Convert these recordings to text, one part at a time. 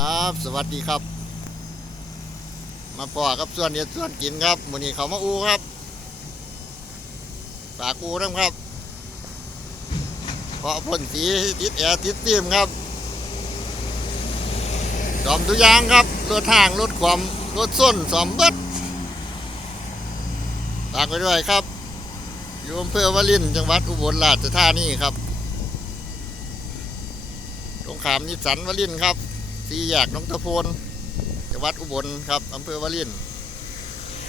ครับ สวัสดีครับ มาปอกับส่วนเดียส่วนกินครับมื้อนี้เขามาอูครับฝากอูน้ำครับเพาะพ่นสีติดแอร์ติดฟิล์มครับจอมทุกอย่างครับรถทางรถความรถส้นสอมเบิดฝากไว้ด้วยครับอยู่อำเภอวลินจังหวัดอุบลราชธานีครับ ตรงขามนิสันวลินครับ สี่แยกน้องตะโพนจังหวัดอุบลครับอำเภอวลิน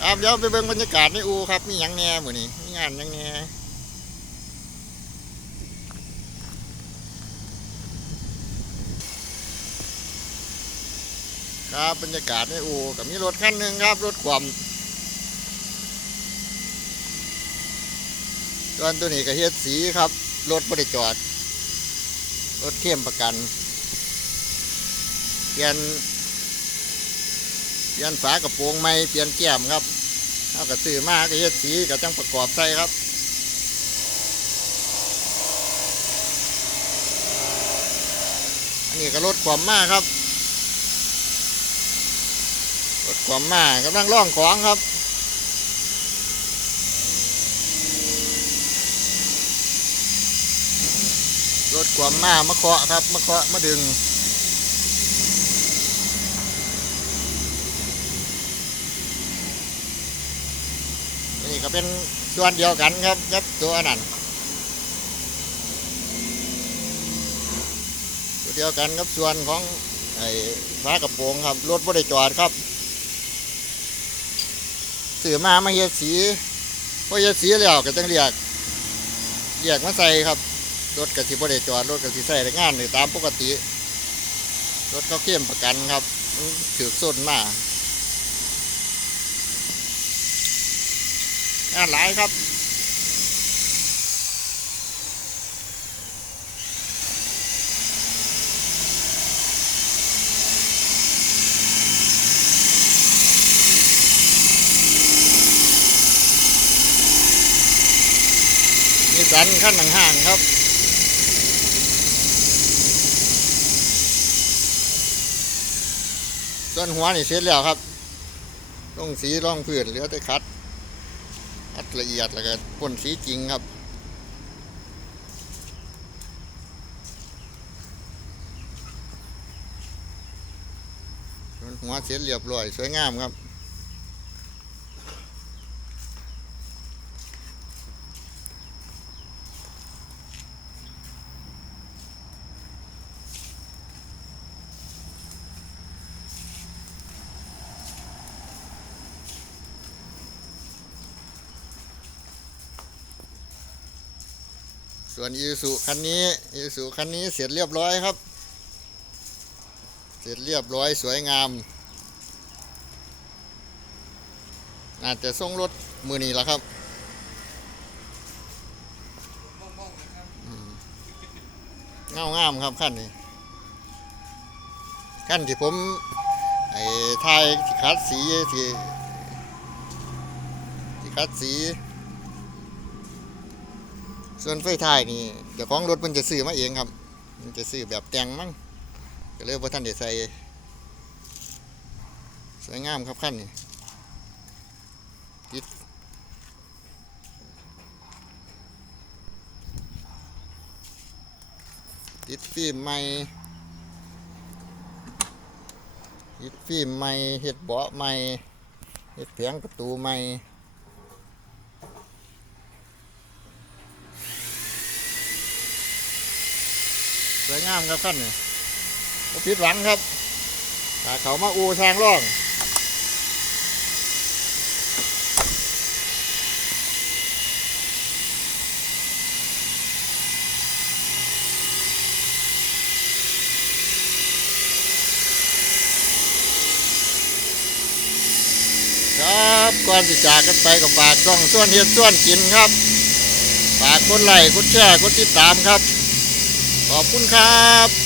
ครับเดี๋ยวไปเบิ่งบรรยากาศในอูครับ มีหยังแหน่มื้อนี้มีงานหยังแน่ครับบรรยากาศในอูกับมีรถคันหนึ่งครับ รถความส่วนตัวนี้ก็เฮ็ดสีครับ รถบริจอด รถเข้มประกัน เปลี่ยน เปลี่ยนฝากระโปรงใหม่เปลี่ยนแก้มครับเอากระซื้อมาก็เฮ็ดสีก็จังประกอบใส่ครับอันนี้ก็รถความมากครับรถความมากกำลังล่องของครับรถความมามาเคาะครับมาเคาะมาดึง ก็เป็นส่วนเดียวกันครับกับตัวนั้นตัวเดียวกันกับส่วนของไอ้ฟ้ากระโปรงครับรถบริจอดครับสื่อมามาเฮ็ดสีพอเฮ็ดสีแล้วก็ต้องเรียกเรียกมาใส่ครับรถกสิบริจอดรถกสิใส่ในงานนี่ตามปกติรถเขาเข้มประกันครับถือส้นมางาน หลายครับมีสันขั้นห่างๆครับส่วนหัวนี่เสร็จแล้วครับต้องสีร่องพื้นเหลือแต่คัด อัดละเอียดแล้วก็พ่นสีจริงครับหัวเสร็จเรียบร้อยสวยงามครับ ส่วนอีสุคันนี้อีสุคันนี้เสร็จเรียบร้อยครับ เสร็จเรียบร้อยสวยงามอาจจะส่งรถมือนี้แล้วครับเงางามครับขั้นนี้ขั้นที่ผมไอ้ทายที่คัดสีที่ที่คัดสี ส่วนไฟท้ายนี่เจ้าของรถมันจะซื้อมาเองครับ มันจะซื้อแบบแต่งมั้งก็เลยว่าท่านเดี๋ยวใส่สวยงามครับขั้นนี้ติดติดฟิล์มใหม่ติดฟิล์มใหม่เห็ดเบาะใหม่เห็ดแผงประตูใหม่ สวยงามครับท่านนี่บ่ผิดหวังครับถ้าเขามาอูทางร่องครับก่อนที่จากกันไปกับฝากช่องส่วนเฮ็ดส่วนกินครับฝากกดไลค์กดแชร์กดติดตามครับ ขอบคุณครับ